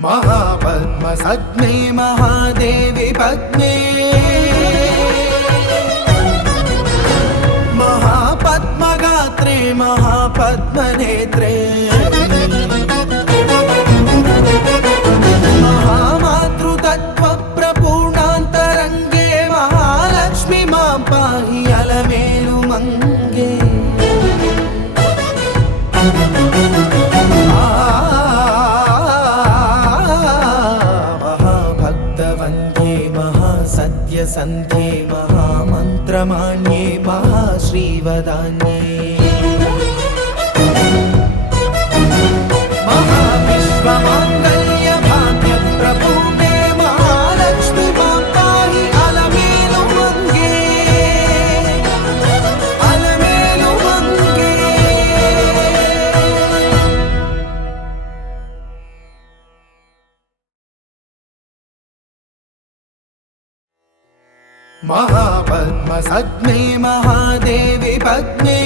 महापद्मसग्ने महादेवी पद्मे महापद्मगात्रे महापद्मनेत्रे महामातृतत्त्वप्रपूर्णान्तरङ्गे महालक्ष्मी मां पाहि अलमेलुमङ्गे महाभक्तवन्द्ये महासत्यसन्ध्ये महामन्त्रमान्ये महाश्रीवदान्ये महाविश्वमाङ्गल्यभाग्यप्रपूर्णे महालक्ष्मी मां पाहि अलमेलुमङ्गे अलमेलुमङ्गे। महापद्मसग्ने महादेवी पद्मे